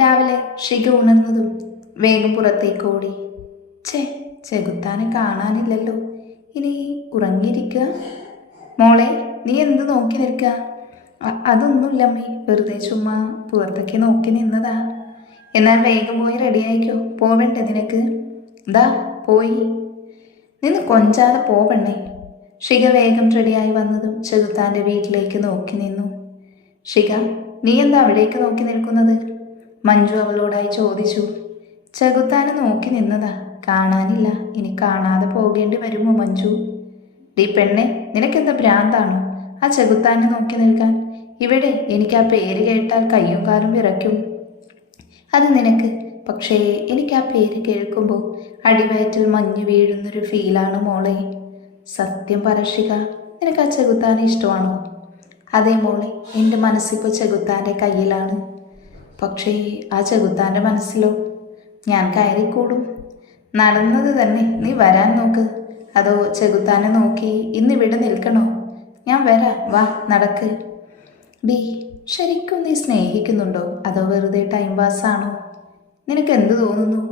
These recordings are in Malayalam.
രാവിലെ ഷിക ഉണർന്നതും വേഗം പുറത്തേക്ക് ഓടി. ചെകുത്താനെ കാണാനില്ലല്ലോ, ഇനി ഉറങ്ങിയിരിക്കുക. മോളെ, നീ എന്ത് നോക്കി നിൽക്കുക? അതൊന്നുമില്ലമ്മേ, വെറുതെ ചുമ്മാ പുറത്തേക്ക് നോക്കി നിന്നതാ. എന്നാൽ വേഗം പോയി റെഡിയായിക്കോ, പോവണ്ടേ നിനക്ക്? ദാ പോയി നിന്ന് കൊഞ്ചാതെ പോവണ്ണേ. ഷിക വേഗം റെഡിയായി വന്നതും ചെകുത്താൻ്റെ വീട്ടിലേക്ക് നോക്കി നിന്നു. ഷിക, നീ എന്താ അവിടേക്ക് നോക്കി നിൽക്കുന്നത്? മഞ്ജു അവളോടായി ചോദിച്ചു. ചെകുത്താനെ നോക്കി നിന്നതാ, കാണാനില്ല, ഇനി കാണാതെ പോകേണ്ടി വരുമോ മഞ്ജു? ഡീ പെണ്ണെ, നിനക്കെന്താ ഭ്രാന്താണോ ആ ചെകുത്താനെ നോക്കി നിൽക്കാൻ? ഇവിടെ എനിക്ക് ആ പേര് കേട്ടാൽ കയ്യും കാലും വിറയ്ക്കും. അത് നിനക്ക്, പക്ഷേ എനിക്ക് ആ പേര് കേൾക്കുമ്പോൾ അടിവയറ്റിൽ മഞ്ഞ് വീഴുന്നൊരു ഫീലാണ് മോളെ. സത്യം പറ ഷിക, നിനക്ക് ആ ചെകുത്താനെ ഇഷ്ടമാണോ? അതേ മോളെ, എൻ്റെ മനസ്സിപ്പോൾ ചെകുത്താൻ്റെ കയ്യിലാണ്. പക്ഷേ ആ ചെകുത്താൻ്റെ മനസ്സിലോ? ഞാൻ കയറിക്കൂടും. നടന്നത് തന്നെ, നീ വരാൻ നോക്ക്. അതോ ചെകുത്താനെ നോക്കി ഇന്നിവിടെ നിൽക്കണോ? ഞാൻ വരാം, വാ നടക്ക്. ഡീ, ശരിക്കും നീ സ്നേഹിക്കുന്നുണ്ടോ അതോ വെറുതെ ടൈം പാസ്സാണോ? നിനക്ക് എന്ത് തോന്നുന്നു?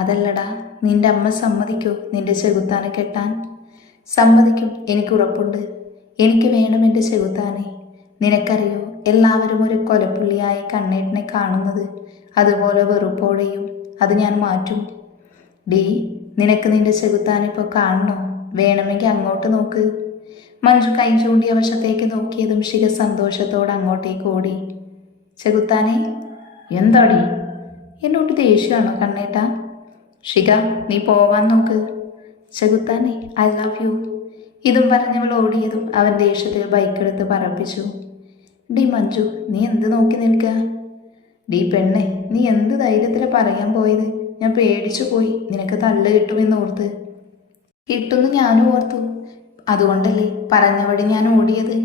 അതല്ലടാ, നിന്റെ അമ്മ സമ്മതിക്കോ നിന്റെ ചെകുത്താനെ കെട്ടാൻ? സമ്മതിക്കും, എനിക്കുറപ്പുണ്ട്. എനിക്ക് വേണം എൻ്റെ ചെകുത്താനെ. നിനക്കറിയോ, എല്ലാവരും ഒരു കൊലപ്പുള്ളിയായ കണ്ണേട്ടനെ കാണുന്നത് അതുപോലെ വെറുപ്പോടെയും. അത് ഞാൻ മാറ്റും. ഡീ, നിനക്ക് നിന്റെ ചെകുത്താനെ ഇപ്പോൾ കാണണോ? വേണമെങ്കിൽ അങ്ങോട്ട് നോക്ക്. മഞ്ജു കൈ ചൂണ്ടിയ വശത്തേക്ക് നോക്കിയതും ഷിക സന്തോഷത്തോടെ അങ്ങോട്ടേക്ക് ഓടി. ചെകുത്താനെ? എന്താടി? എന്നോട് ദേഷ്യമാണോ കണ്ണേട്ടാ? ഷിക, നീ പോവാൻ നോക്ക്. ചെകുത്താനെ, ഐ ലവ് യു. ഇതും പറഞ്ഞവൾ ഓടിയതും അവൻ ദേഷ്യത്തിൽ ബൈക്കെടുത്ത് പറപ്പിച്ചു. ഡി മഞ്ജു, നീ എന്ത് നോക്കി നിൽക്കുക? ഡി പെണ്ണെ, നീ എന്ത് ധൈര്യത്തിലാണ് പറയാൻ പോയത്? ഞാൻ പേടിച്ചു പോയി, നിനക്ക് തല്ല് കിട്ടുമെന്ന് ഓർത്ത്. കിട്ടുമെന്ന് ഞാനും ഓർത്തു, അതുകൊണ്ടല്ലേ പറഞ്ഞവടി ഞാൻ ഓടിയത്.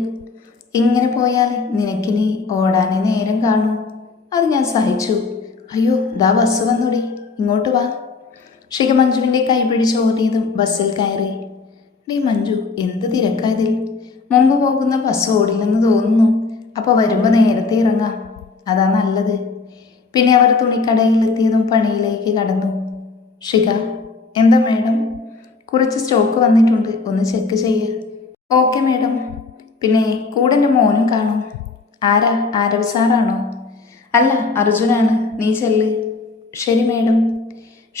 ഇങ്ങനെ പോയാൽ നിനക്കിനി ഓടാനേ നേരം കാണൂ. അത് ഞാൻ സഹിച്ചു. അയ്യോ, ദാ ബസ് വന്നോടി, ഇങ്ങോട്ട് വാ. ഷിക മഞ്ജുവിൻ്റെ കൈ പിടിച്ച് ഓടിയതും ബസ്സിൽ കയറി. ഡീ മഞ്ജു, എന്ത് തിരക്കായതിൽ. മുമ്പ് പോകുന്ന ബസ് ഓടില്ലെന്ന് തോന്നുന്നു. അപ്പോൾ വരുമ്പോൾ നേരത്തെ ഇറങ്ങാം, അതാ നല്ലത്. പിന്നെ അവർ തുണിക്കടയിലെത്തിയതും പണിയിലേക്ക് കടന്നു. ഷിക, എന്താ മേഡം? കുറച്ച് സ്റ്റോക്ക് വന്നിട്ടുണ്ട്, ഒന്ന് ചെക്ക് ചെയ്യുക. Okay madam. പിന്നെ കൂടെ എൻ്റെ മോനും കാണും. ആരാ, ആരവ് സാറാണോ? അല്ല, അർജുനാണ്. നീ ചെല്ല്. ശരി മേഡം.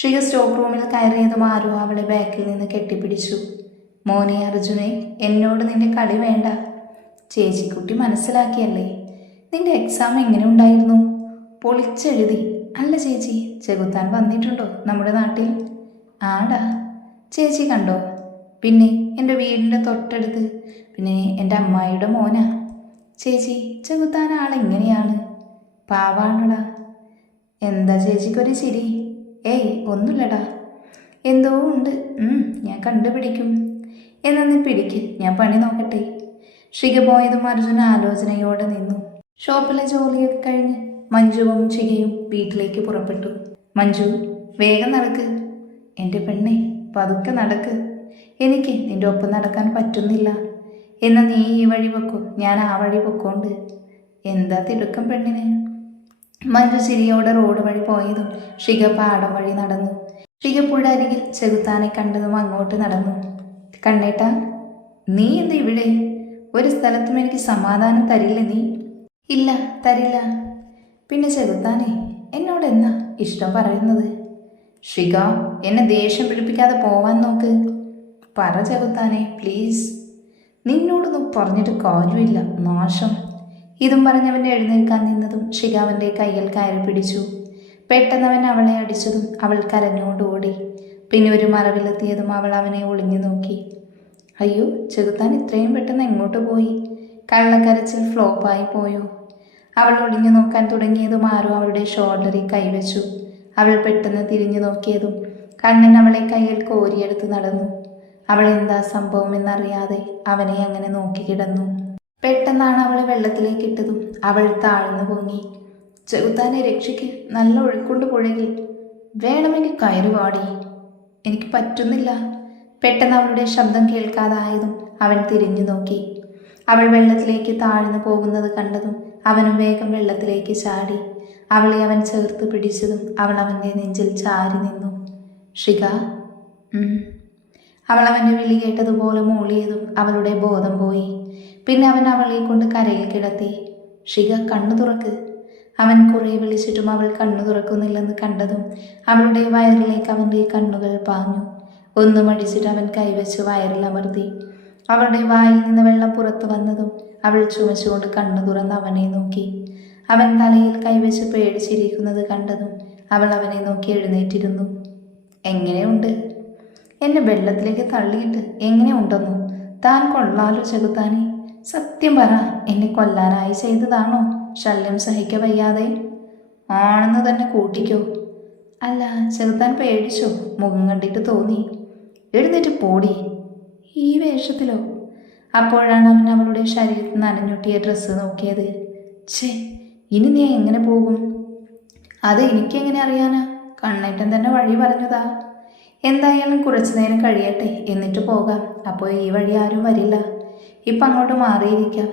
ഷിക സ്റ്റോക്ക് റൂമിൽ കയറിയതും ആരോ അവളെ ബാക്കിൽ നിന്ന് കെട്ടിപ്പിടിച്ചു. മോനെ അർജുനെ, എന്നോട് നിന്റെ കളി വേണ്ട. ചേച്ചിക്കുട്ടി മനസ്സിലാക്കിയല്ലേ? നിന്റെ എക്സാം എങ്ങനെ ഉണ്ടായിരുന്നു? പൊളിച്ചെഴുതി. അല്ല ചേച്ചി, ചെകുത്താൻ വന്നിട്ടുണ്ടോ നമ്മുടെ നാട്ടിൽ? ആടാ. ചേച്ചി കണ്ടോ? പിന്നെ എൻ്റെ വീടിൻ്റെ തൊട്ടടുത്ത്. പിന്നെ എൻ്റെ അമ്മായിയുടെ മോനാ. ചേച്ചി, ചെകുത്താൻ ആളെങ്ങനെയാണ്? പാവാണടാ. എന്താ ചേച്ചിക്കൊരു ചിരി? ഏയ് ഒന്നുമില്ലടാ. എന്തോ ഉണ്ട്. ഞാൻ കണ്ടുപിടിക്കും. എന്നാ നീ പിടിക്ക്, ഞാൻ പണി നോക്കട്ടെ. ഷിക പോയതും അർജുൻ ആലോചനയോടെ നിന്നു. ഷോപ്പിലെ ജോലിയൊക്കെ കഴിഞ്ഞ് മഞ്ജുവും ഷികയും വീട്ടിലേക്ക് പുറപ്പെട്ടു. മഞ്ജു, വേഗം നടക്ക്. എൻ്റെ പെണ്ണെ, പതുക്കെ നടക്ക്. എനിക്ക് നിൻ്റെ ഒപ്പം നടക്കാൻ പറ്റുന്നില്ല. എന്നാൽ നീ ഈ വഴി പൊക്കോ, ഞാൻ ആ വഴി പൊക്കോണ്ട്. എന്താ തിടുക്കം പെണ്ണിന്? മഞ്ജു ചിരിയോടെ റോഡ് വഴി പോയതും ഷിക പാടം വഴി നടന്നു. ഷിക പുഴ അരികിൽ ചെകുത്താനെ കണ്ടതും അങ്ങോട്ട് നടന്നു. കണ്ണേട്ടാ, നീ എന്താ ഇവിടെ? ഒരു സ്ഥലത്തും എനിക്ക് സമാധാനം തരില്ല നീ? ഇല്ല, തരില്ല. പിന്നെ ചെകുത്താനെ, എന്നോട് എന്നാ ഇഷ്ടം പറയുന്നത്? ഷിക, എന്നെ ദേഷ്യം പിടിപ്പിക്കാതെ പോവാൻ നോക്ക്. പറ ചെകുത്താനെ, പ്ലീസ്. നിന്നോടൊന്നും പറഞ്ഞിട്ട് കാര്യമില്ല, നാശം. ഇതും പറഞ്ഞവൻ്റെ എഴുന്നേൽക്കാൻ നിന്നതും ഷിക അവൻ്റെ കയ്യിൽ കയറി പിടിച്ചു. പെട്ടെന്ന് അവൻ അവളെ അടിച്ചതും അവൾ കരഞ്ഞുകൊണ്ട് ഓടി. പിന്നെ ഒരു മറവിലെത്തിയതും അവൾ അവനെ ഒളിഞ്ഞു നോക്കി. അയ്യോ, ചെകുത്താൻ ഇത്രയും പെട്ടെന്ന് എങ്ങോട്ട് പോയി? കള്ളക്കരച്ചിൽ ഫ്ലോപ്പായി പോയോ? അവൾ ഒളിഞ്ഞു നോക്കാൻ തുടങ്ങിയതും ആരോ അവളുടെ ഷോൾഡറിൽ കൈവച്ചു. അവൾ പെട്ടെന്ന് തിരിഞ്ഞു നോക്കിയതും കണ്ണൻ അവളെ കയ്യിൽ കോരിയെടുത്ത് നടന്നു. അവൾ എന്താ സംഭവം എന്നറിയാതെ അവനെ അങ്ങനെ നോക്കി കിടന്നു. പെട്ടെന്നാണ് അവളെ വെള്ളത്തിലേക്ക് ഇട്ടതും അവൾ താഴ്ന്നു പൊങ്ങി. ചെകുത്താനെ രക്ഷിക്ക്, നല്ല ഒഴുക്കുണ്ട് പുഴയിൽ. വേണമെങ്കിൽ കയറി വാടി. എനിക്ക് പറ്റുന്നില്ല. പെട്ടെന്ന് അവളുടെ ശബ്ദം കേൾക്കാതായതും അവൻ തിരിഞ്ഞു നോക്കി. അവൾ വെള്ളത്തിലേക്ക് താഴ്ന്നു പോകുന്നത് കണ്ടതും അവനും വേഗം വെള്ളത്തിലേക്ക് ചാടി. അവളെ അവൻ ചേർത്ത് പിടിച്ചതും അവൾ അവൻ്റെ നെഞ്ചിൽ ചാരി നിന്നു. ഷിക. അവൾ അവൻ്റെ വിളി കേട്ടതുപോലെ മൂളിയതും അവളുടെ ബോധം പോയി. പിന്നെ അവൻ അവളെ കൊണ്ട് കരയിൽ കിടത്തി. ഷിക, കണ്ണു തുറക്ക്. അവൻ കുറെ വിളിച്ചിട്ടും അവൾ കണ്ണു തുറക്കുന്നില്ലെന്ന് കണ്ടതും അവളുടെ വയറിലേക്ക് അവൻ്റെ കണ്ണുകൾ പാഞ്ഞു. ഒന്നും അടിച്ചിട്ട് അവൻ കൈവച്ച് വയറിൽ അമർത്തി. അവളുടെ വായിൽ നിന്ന് വെള്ളം പുറത്തു വന്നതും അവൾ ചുമച്ചുകൊണ്ട് കണ്ണു തുറന്ന് അവനെ നോക്കി. അവൻ തലയിൽ കൈവച്ച് പേടിച്ചിരിക്കുന്നത് കണ്ടതും അവൾ അവനെ നോക്കി എഴുന്നേറ്റിരുന്നു. എങ്ങനെയുണ്ട്? എന്നെ വെള്ളത്തിലേക്ക് തള്ളിയിട്ട് എങ്ങനെയുണ്ടെന്നോ? താൻ കൊള്ളാലോ ചെകുത്താനെ. സത്യം പറ, എന്നെ കൊല്ലാനായി ചെയ്തതാണോ ശല്യം സഹിക്ക വയ്യാതെ? ആണെന്ന് തന്നെ കൂട്ടിക്കോ. അല്ല, ചെകുത്താൻ പേടിച്ചോ? മുഖം കണ്ടിട്ട് തോന്നി. എഴുന്നേറ്റ് പോടി. ഈ വേഷത്തിലോ? അപ്പോഴാണ് അവൻ അവളുടെ ശരീരത്തിൽ നനഞ്ഞൊട്ടിയ ഡ്രസ്സ് നോക്കിയത്. ഛേ, ഇനി നീ എങ്ങനെ പോകും? അത് എനിക്കെങ്ങനെ അറിയാനാ? കണ്ണേട്ടൻ തന്നെ വഴി പറഞ്ഞതാ. എന്തായാലും കുറച്ചു നേരം കഴിയട്ടെ, എന്നിട്ട് പോകാം. അപ്പോൾ ഈ വഴി ആരും വരില്ല. ഇപ്പം അങ്ങോട്ട് മാറിയിരിക്കാം.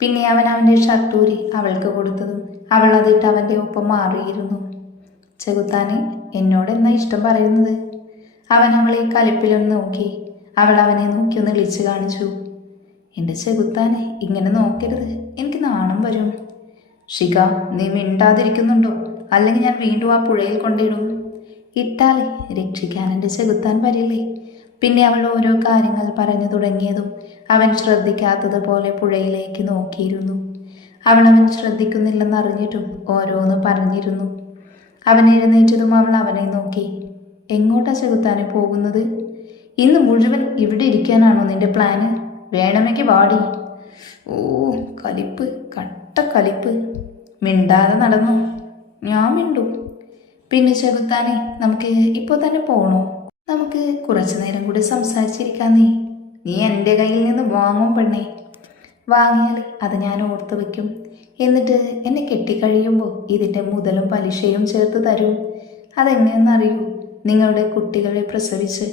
പിന്നെ അവൻ അവൻ്റെ ഷർട്ടൂരി അവൾക്ക് കൊടുത്തതും അവൾ അതിട്ട് അവൻ്റെ ഒപ്പം മാറിയിരുന്നു. ചെകുത്താനെ, എന്നോട് എന്നാ ഇഷ്ടം പറയുന്നത്? അവൻ അവളെ കലിപ്പിലൊന്ന് നോക്കി. അവൾ അവനെ നോക്കി ഒന്ന് വിളിച്ചു കാണിച്ചു. എൻ്റെ ചെകുത്താനെ, ഇങ്ങനെ നോക്കരുത്, എനിക്ക് നാണം വരും. ഷിക, നീ മിണ്ടാതിരിക്കുന്നുണ്ടോ? അല്ലെങ്കിൽ ഞാൻ വീണ്ടും ആ പുഴയിൽ കൊണ്ടിടും. ഇട്ടാലേ രക്ഷിക്കാൻ എൻ്റെ ചെകുത്താൻ വരില്ലേ? പിന്നെ അവൾ ഓരോ കാര്യങ്ങൾ പറഞ്ഞു തുടങ്ങിയതും അവൻ ശ്രദ്ധിക്കാത്തതുപോലെ പുഴയിലേക്ക് നോക്കിയിരുന്നു. അവൻ ശ്രദ്ധിക്കുന്നില്ലെന്നറിഞ്ഞിട്ടും ഓരോന്ന് പറഞ്ഞിരുന്നു. അവൻ എഴുന്നേറ്റതും അവൾ അവനെ നോക്കി. എങ്ങോട്ടാ ചെകുത്താനെ പോകുന്നത്? ഇന്ന് മുഴുവൻ ഇവിടെ ഇരിക്കാനാണോ നിന്റെ പ്ലാന്? വേണമെങ്കിൽ വാടി. ഓ, കലിപ്പ്, കട്ട കലിപ്പ്. മിണ്ടാതെ നടന്നു. ഞാൻ മിണ്ടു. പിന്നെ ചെകുത്താനെ, നമുക്ക് ഇപ്പോൾ തന്നെ പോകണോ? നമുക്ക് കുറച്ചു നേരം കൂടി സംസാരിച്ചിരിക്കാം. നീ എൻ്റെ കയ്യിൽ നിന്ന് വാങ്ങും പെണ്ണേ. വാങ്ങിയാൽ അത് ഞാൻ ഓർത്ത് വയ്ക്കും. എന്നിട്ട് എന്നെ കെട്ടിക്കഴിയുമ്പോൾ ഇതിൻ്റെ മുതലും പലിശയും ചേർത്ത് തരും. അതെങ്ങനെയെന്നറിയൂ? നിങ്ങളുടെ കുട്ടികളെ പ്രസവിച്ച്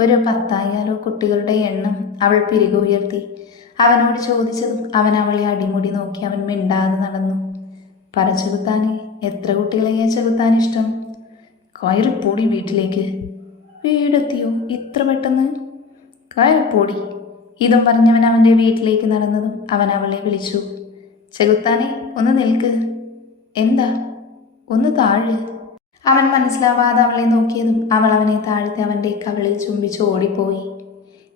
ഒരു 10,000 കുട്ടികളുടെ എണ്ണം അവൾ പിരികു ഉയർത്തി. അവനോട് ചോദിച്ചതും അവൻ അവളെ അടിമുടി നോക്കി അവൻ മിണ്ടാതെ നടന്നു. പറ ചെകുത്താനെ, എത്ര കുട്ടികളെയാ ചെകുത്താൻ ഇഷ്ടം? കയറിപ്പോടി വീട്ടിലേക്ക്. വീടെത്തിയോ ഇത്ര പെട്ടെന്ന്? കയറിപ്പോടി. ഇതും പറഞ്ഞവൻ അവൻ്റെ വീട്ടിലേക്ക് നടന്നതും അവൻ അവളെ വിളിച്ചു. ചെകുത്താനെ, ഒന്ന് നിൽക്ക്. എന്താ? ഒന്ന് താഴ്. അവൻ മനസ്സിലാവാതെ അവളെ നോക്കിയതും അവൾ അവനെ താഴ്ത്തി അവൻ്റെ കവിളിൽ ചുംബിച്ച് ഓടിപ്പോയി.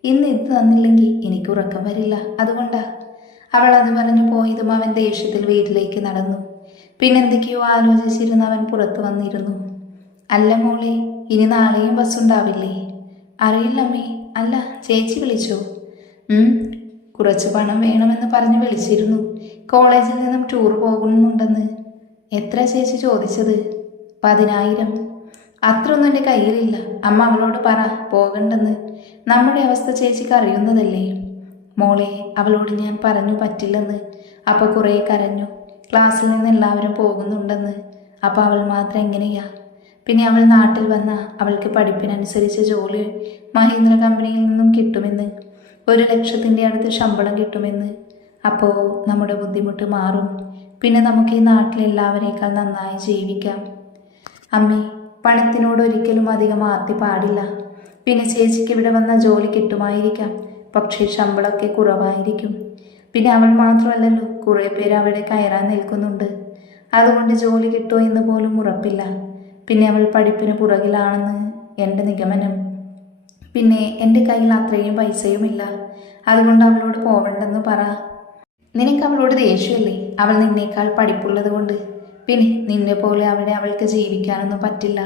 ഇന്ന് ഇത് തന്നില്ലെങ്കിൽ എനിക്ക് ഉറക്കം വരില്ല, അതുകൊണ്ടാ. അവൾ അത് പറഞ്ഞു പോയതും അവൻ ദേഷ്യത്തിൽ വീട്ടിലേക്ക് നടന്നു. പിന്നെന്തൊക്കെയോ ആലോചിച്ചിരുന്ന് അവൻ പുറത്തു വന്നിരുന്നു. അല്ല മോളെ, ഇനി നാളെയും ബസ്സുണ്ടാവില്ലേ? അറിയില്ലമ്മേ. അല്ല, ചേച്ചി വിളിച്ചോ? കുറച്ച് പണം വേണമെന്ന് പറഞ്ഞ് വിളിച്ചിരുന്നു. കോളേജിൽ നിന്നും ടൂർ പോകുന്നുണ്ടെന്ന്. എത്ര ചേച്ചി ചോദിച്ചത്? 10,000. അത്രയൊന്നും എൻ്റെ കയ്യിലില്ല. അമ്മ അവളോട് പറ പോകണ്ടെന്ന്. നമ്മുടെ അവസ്ഥ ചേച്ചിക്ക് അറിയുന്നതല്ലേ മോളെ. അവളോട് ഞാൻ പറഞ്ഞു പറ്റില്ലെന്ന്. അപ്പോൾ കുറേ കരഞ്ഞു. ക്ലാസ്സിൽ നിന്ന് എല്ലാവരും പോകുന്നുണ്ടെന്ന്. അപ്പോൾ അവൾ മാത്രം എങ്ങനെയാ? പിന്നെ അവൾ നാട്ടിൽ വന്ന അവൾക്ക് പഠിപ്പിനനുസരിച്ച് ജോലി മഹീന്ദ്ര കമ്പനിയിൽ നിന്നും കിട്ടുമെന്ന്. 1,00,000 അടുത്ത് ശമ്പളം കിട്ടുമെന്ന്. അപ്പോൾ നമ്മുടെ ബുദ്ധിമുട്ട് മാറും. പിന്നെ നമുക്ക് ഈ നാട്ടിലെല്ലാവരേക്കാൾ നന്നായി ജീവിക്കാം. അമ്മേ, പണത്തിനോട് ഒരിക്കലും അധികം ആർത്തി പാടില്ല. പിന്നെ ചേച്ചിക്ക് ഇവിടെ വന്ന ജോലി കിട്ടുമായിരിക്കാം, പക്ഷേ ശമ്പളമൊക്കെ കുറവായിരിക്കും. പിന്നെ അവൾ മാത്രമല്ലല്ലോ, കുറേ പേര് അവിടെ കയറാൻ നിൽക്കുന്നുണ്ട്. അതുകൊണ്ട് ജോലി കിട്ടുമോ എന്ന് പോലും ഉറപ്പില്ല. പിന്നെ അവൾ പഠിപ്പിന് പുറകിലാണെന്ന് എൻ്റെ നിഗമനം. പിന്നെ എൻ്റെ കയ്യിൽ അത്രയും പൈസയുമില്ല. അതുകൊണ്ട് അവളോട് പോവണ്ടെന്ന് പറ. നിനക്ക് അവളോട് ദേഷ്യമല്ലേ? അവൾ നിന്നേക്കാൾ പഠിപ്പുള്ളത് കൊണ്ട്. പിന്നെ നിന്നെ പോലെ അവിടെ അവൾക്ക് ജീവിക്കാനൊന്നും പറ്റില്ല.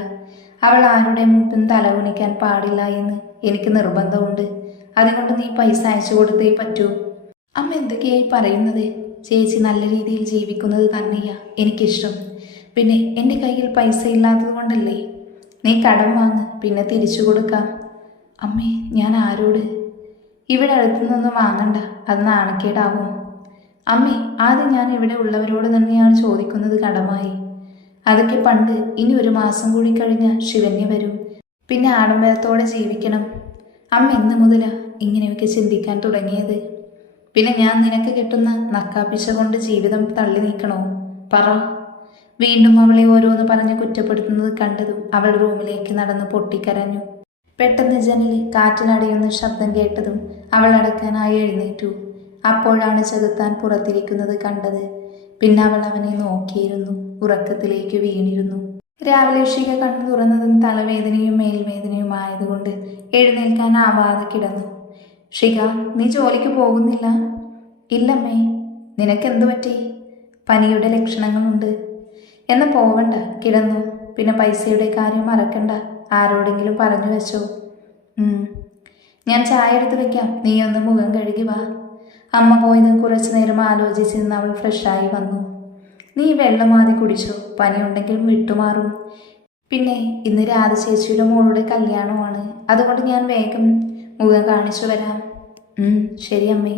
അവൾ ആരുടെ മുമ്പിൽ തലകുനിക്കാൻ പാടില്ല എന്ന് എനിക്ക് നിർബന്ധമുണ്ട്. അതുകൊണ്ട് നീ പൈസ അയച്ചു കൊടുത്തേ പറ്റൂ. അമ്മ എന്തൊക്കെയായി പറയുന്നത്? ചേച്ചി നല്ല രീതിയിൽ ജീവിക്കുന്നത് തന്നെയാ എനിക്കിഷ്ടം. പിന്നെ എൻ്റെ കയ്യിൽ പൈസ ഇല്ലാത്തത് കൊണ്ടല്ലേ. നീ കടം വാങ്ങ്, പിന്നെ തിരിച്ചു കൊടുക്കാം. അമ്മേ, ഞാൻ ആരോട്? ഇവിടെ അടുത്തുനിന്നൊന്നും വാങ്ങണ്ട, അത് നാണക്കേടാവും. അമ്മേ, ആദ്യം ഞാൻ ഇവിടെ ഉള്ളവരോട് തന്നെയാണ് ചോദിക്കുന്നത് കടമായി. അതൊക്കെ പണ്ട്. ഇനി 1 മാസം കൂടി കഴിഞ്ഞാൽ ശിവന്യ വരും. പിന്നെ ആഡംബരത്തോടെ ജീവിക്കണം. അമ്മ എന്ന് മുതലാ ഇങ്ങനെയൊക്കെ ചിന്തിക്കാൻ തുടങ്ങിയത്? പിന്നെ ഞാൻ നിനക്ക് കിട്ടുന്ന നക്കാപ്പിച്ച കൊണ്ട് ജീവിതം തള്ളി നീക്കണോ? പറ. വീണ്ടും അവളെ ഓരോന്ന് പറഞ്ഞ് കുറ്റപ്പെടുത്തുന്നത് കണ്ടതും അവൾ റൂമിലേക്ക് നടന്ന് പൊട്ടിക്കരഞ്ഞു. പെട്ടെന്ന് ജനലിൽ കാറ്റിനടയുന്ന ശബ്ദം കേട്ടതും അവൾ അടക്കാനായി എഴുന്നേറ്റു. അപ്പോഴാണ് ചെകുത്താൻ പുറത്തിരിക്കുന്നത് കണ്ടത്. പിന്നെ അവൾ അവനെ നോക്കിയിരുന്നു. ഉറക്കത്തിലേക്ക് വീണിരുന്നു. രാവിലെ ഷിക കണ്ണു തുറന്നതും തലവേദനയും മേൽവേദനയും ആയതുകൊണ്ട് എഴുന്നേൽക്കാനാവാതെ കിടന്നു. ഷിക, നീ ജോലിക്ക് പോകുന്നില്ല? ഇല്ലമ്മേ. നിനക്കെന്തു പറ്റി? പനിയുടെ ലക്ഷണങ്ങളുണ്ട്. എന്നാ പോവണ്ട, കിടന്നു. പിന്നെ പൈസയുടെ കാര്യം മറക്കണ്ട. ആരോടെങ്കിലും പറഞ്ഞു വെച്ചോ? ഞാൻ ചായ എടുത്ത് വെക്കാം, നീ ഒന്ന് മുഖം കഴുകി വാ. അമ്മ പോയതും കുറച്ചു നേരം ആലോചിച്ച് നിന്ന് അവൾ ഫ്രഷായി വന്നു. നീ വെള്ളം ആദ്യ കുടിച്ചോ, പനിയുണ്ടെങ്കിൽ വിട്ടുമാറും. പിന്നെ ഇന്ന് രാധ ചേച്ചിയുടെ മോളുടെ കല്യാണമാണ്, അതുകൊണ്ട് ഞാൻ വേഗം മുഖം കാണിച്ചു വരാം. ശരി അമ്മേ.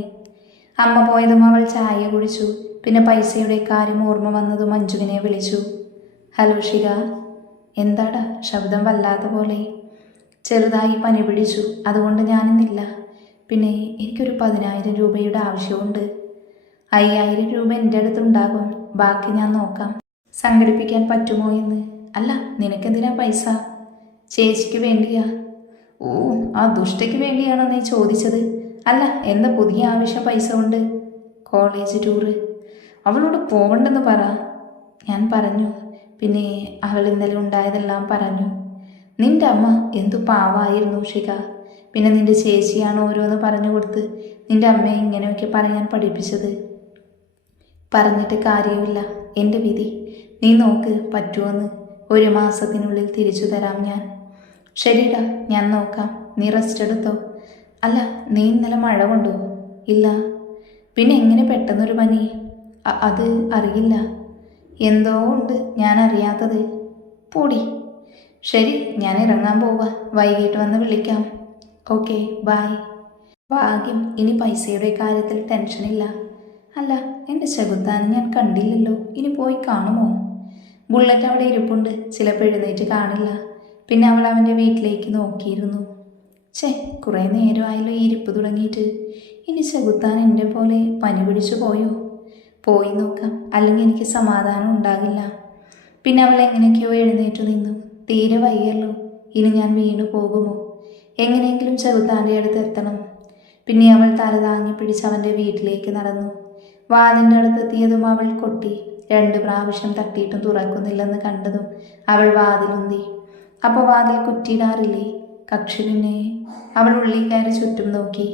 അമ്മ പോയതും അവൾ ചായ കുടിച്ചു. പിന്നെ പൈസയുടെ കാര്യം ഓർമ്മ വന്നതും മഞ്ജുവിനെ വിളിച്ചു. ഹലോ ഷിക. എന്താടാ ശബ്ദം വല്ലാത്ത പോലെ? ചെറുതായി പനി പിടിച്ചു, അതുകൊണ്ട് ഞാനിന്നില്ല. പിന്നെ എനിക്കൊരു 10,000 രൂപയുടെ ആവശ്യമുണ്ട്. 5,000 രൂപ എൻ്റെ അടുത്തുണ്ടാകും, ബാക്കി ഞാൻ നോക്കാം. സംഘടിപ്പിക്കാൻ പറ്റുമോ എന്ന്? അല്ല, നിനക്കെന്തിനാ പൈസ? ചേച്ചിക്ക് വേണ്ടിയാ. ഓ, ആ ദുഷ്ടയ്ക്ക് വേണ്ടിയാണോ നീ ചോദിച്ചത്? അല്ല, എന്താ പുതിയ ആവശ്യം പൈസ കൊണ്ട്? College tour. അവളോട് പോവണ്ടെന്ന് പറ. ഞാൻ പറഞ്ഞു. പിന്നെ അവൾ ഇന്നലെ ഉണ്ടായതെല്ലാം പറഞ്ഞു. നിന്റെ അമ്മ എന്തു പാവായിരുന്നു ഷിക. പിന്നെ നിന്റെ ചേച്ചിയാണ് ഓരോന്ന് പറഞ്ഞു കൊടുത്ത് നിന്റെ അമ്മയെ ഇങ്ങനെയൊക്കെ പറയാൻ പഠിപ്പിച്ചത്. പറഞ്ഞിട്ട് കാര്യമില്ല, എൻ്റെ വിധി. നീ നോക്ക് പറ്റുമെന്ന്. 1 മാസത്തിനുള്ളിൽ തിരിച്ചു തരാം ഞാൻ. ശരിടാ, ഞാൻ നോക്കാം. നീ റെസ്റ്റ് എടുത്തോ. അല്ല, നീ ഇന്നലെ മഴ കൊണ്ടോ? ഇല്ല. പിന്നെ എങ്ങനെ പെട്ടെന്നൊരു പനി? അത് അറിയില്ല. എന്തോ ഉണ്ട് ഞാൻ അറിയാത്തത്. പൊടി. ശരി, ഞാൻ ഇറങ്ങാൻ പോവാ. വൈകിട്ട് വന്ന് വിളിക്കാം. Okay, bye. ഭാഗ്യം, ഇനി പൈസയുടെ കാര്യത്തിൽ ടെൻഷനില്ല. അല്ല, എൻ്റെ ചെകുത്താനെ ഞാൻ കണ്ടില്ലല്ലോ, ഇനി പോയി കാണുമോ? ബുള്ളറ്റ് അവിടെ ഇരിപ്പുണ്ട്, ചിലപ്പോൾ എഴുന്നേറ്റ് കാണില്ല. പിന്നെ അവൾ അവൻ്റെ വീട്ടിലേക്ക് നോക്കിയിരുന്നു. കുറേ നേരമായല്ലോ ഈ ഇരിപ്പ് തുടങ്ങിയിട്ട്. ഇനി ചെകുത്താൻ എൻ്റെ പോലെ പനി പിടിച്ചു പോയോ? പോയി നോക്കാം, അല്ലെങ്കിൽ എനിക്ക് സമാധാനം ഉണ്ടാകില്ല. പിന്നെ അവൾ എങ്ങനെയൊക്കെയോ എഴുന്നേറ്റു നിന്നു. തീരെ വയ്യല്ലോ, ഇനി ഞാൻ വീണു പോകുമോ? എങ്ങനെയെങ്കിലും ചെകുത്താൻ്റെ അടുത്ത് എത്തണം. പിന്നെ അവൾ തല താങ്ങി പിടിച്ച് അവൻ്റെ വീട്ടിലേക്ക് നടന്നു. വാതിൻ്റെ അടുത്തെത്തിയതും അവൾ കൊട്ടി. 2 പ്രാവശ്യം തട്ടിയിട്ടും തുറക്കുന്നില്ലെന്ന് കണ്ടതും അവൾ വാതിലുന്തി. അപ്പോൾ വാതിൽ കുറ്റിയിടാറില്ലേ കക്ഷി? പിന്നെ അവൾ ഉള്ളിൽ കയറി ചുറ്റും നോക്കി.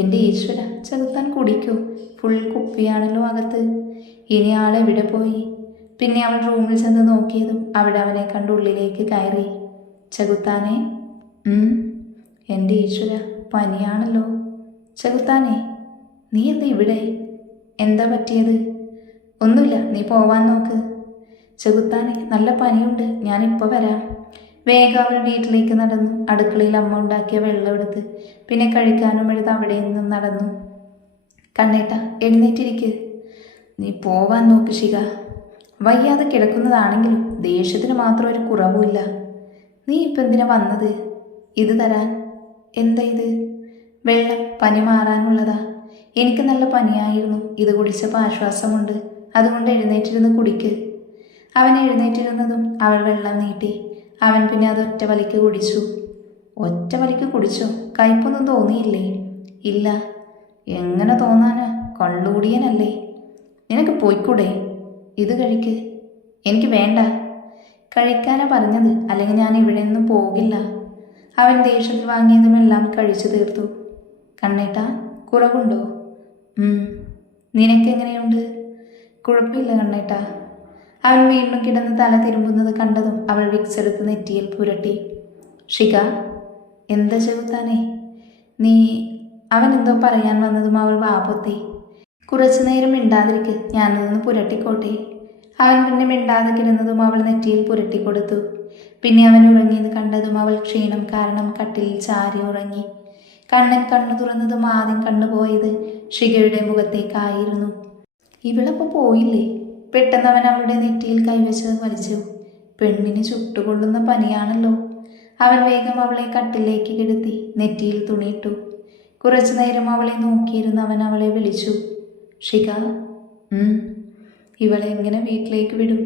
എൻ്റെ ഈശ്വര, ചെകുത്താൻ കുടിക്കോ? ഫുൾ കുപ്പിയാണല്ലോ അകത്ത്. ഇനി ആളെവിടെ പോയി? പിന്നെ അവൾ റൂമിൽ ചെന്ന് നോക്കിയതും അവിടെ അവനെ കണ്ട് ഉള്ളിലേക്ക് കയറി. ചെകുത്താനെ. എൻ്റെ ഈശ്വര, പനിയാണല്ലോ. ചെകുത്താനെ, നീ എന്താ ഇവിടെ? എന്താ പറ്റിയത്? ഒന്നുമില്ല, നീ പോവാൻ നോക്ക്. ചെകുത്താനെ, നല്ല പനിയുണ്ട്, ഞാനിപ്പോൾ വരാം. വേഗം അവൾ വീട്ടിലേക്ക് നടന്നു. അടുക്കളയിൽ അമ്മ ഉണ്ടാക്കിയ വെള്ളം എടുത്ത് പിന്നെ കഴിക്കാനും എടുത്ത് അവിടെ നിന്നും നടന്നു. കണ്ണേട്ട, എഴുന്നേറ്റിരിക്ക്. നീ പോവാൻ നോക്ക് ഷിക. വയ്യാതെ കിടക്കുന്നതാണെങ്കിലും ദേഷ്യത്തിന് മാത്രം ഒരു കുറവുമില്ല. നീ ഇപ്പം എന്തിനാ വന്നത്? ഇത് തരാൻ. എന്താ ഇത്? വെള്ളം, പനി മാറാനുള്ളതാ. എനിക്ക് നല്ല പനിയായിരുന്നു, ഇത് കുടിച്ചപ്പോൾ ആശ്വാസമുണ്ട്, അതുകൊണ്ട് എഴുന്നേറ്റിരുന്ന് കുടിക്ക്. അവൻ എഴുന്നേറ്റിരുന്നതും അവൾ വെള്ളം നീട്ടി. അവൻ പിന്നെ അത് ഒറ്റ വലിക്ക് കുടിച്ചു. ഒറ്റ വലിക്ക് കുടിച്ചോ? കയ്പൊന്നും തോന്നിയില്ലേ? ഇല്ല. എങ്ങനെ തോന്നാനാ, കള്ളുകൂടിയനല്ലേ. നിനക്ക് പോയിക്കൂടെ? ഇത് കഴിക്ക്. എനിക്ക് വേണ്ട. കഴിക്കാനാ പറഞ്ഞത്, അല്ലെങ്കിൽ ഞാൻ ഇവിടെ നിന്നും പോകില്ല. അവൻ ദേഷ്യത്തിൽ വാങ്ങിയതുമെല്ലാം കഴിച്ചു തീർത്തു. കണ്ണേട്ടാ, കുറവുണ്ടോ? നിനക്കെങ്ങനെയുണ്ട്? കുഴപ്പമില്ല കണ്ണേട്ടാ. അവൻ വീണ്ടും കിടന്ന് തല തിരുമ്പുന്നത് കണ്ടതും അവൾ വിക്സ് എടുത്ത് നെറ്റിയിൽ പുരട്ടി. ഷിക. എന്താ ചെകുത്താനെ? നീ. അവൻ എന്തോ പറയാൻ വന്നതും അവൾ വാപ്പൊത്തി. കുറച്ചു നേരം മിണ്ടാതിരിക്ക്, ഞാനതൊന്ന് പുരട്ടിക്കോട്ടെ. അവൻ പിന്നെ മിണ്ടാതെ കിടന്നതും അവൾ നെറ്റിയിൽ പുരട്ടിക്കൊടുത്തു. പിന്നെ അവൻ ഉറങ്ങിയത് കണ്ടതും അവൾ ക്ഷീണം കാരണം കട്ടിലിൽ ചാരി ഉറങ്ങി. കണ്ണൻ കണ്ണു തുറന്നതും ആദ്യം കണ്ടുപോയത് ഷികയുടെ മുഖത്തേക്കായിരുന്നു. ഇവളപ്പോൾ പോയില്ലേ? പെട്ടെന്ന് അവൻ അവളുടെ നെറ്റിയിൽ കൈവച്ചത് വലിച്ചു. പെണ്ണിന് ചുട്ടുകൊള്ളുന്ന പനിയാണല്ലോ. അവൻ വേഗം അവളെ കട്ടിലേക്ക് കിടത്തി നെറ്റിയിൽ തുണിയിട്ടു. കുറച്ചു നേരം അവളെ നോക്കിയിരുന്ന് അവൻ അവളെ വിളിച്ചു. ഷിക. ഇവളെ എങ്ങനെ വീട്ടിലേക്ക് വിടും?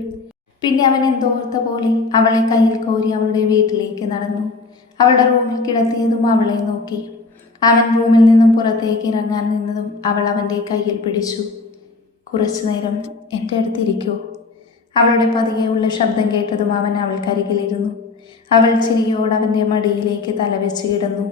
പിന്നെ അവൻ എന്തോർത്ത പോലെ അവളെ കയ്യിൽ കോരി അവളുടെ വീട്ടിലേക്ക് നടന്നു. അവളുടെ റൂമിൽ കിടത്തിയതും അവളെ നോക്കി. അവൻ റൂമിൽ നിന്നും പുറത്തേക്ക് ഇറങ്ങാൻ നിന്നതും അവൾ അവൻ്റെ കയ്യിൽ പിടിച്ചു. കുറച്ചു നേരം എൻ്റെ അടുത്തിരിക്കോ? അവളുടെ പതിയെയുള്ള ശബ്ദം കേട്ടതും അവൻ അവൾക്കരികിലിരുന്നു. അവൾ ചിരിയോട് അവൻ്റെ മടിയിലേക്ക് തലവെച്ച് കിടന്നു.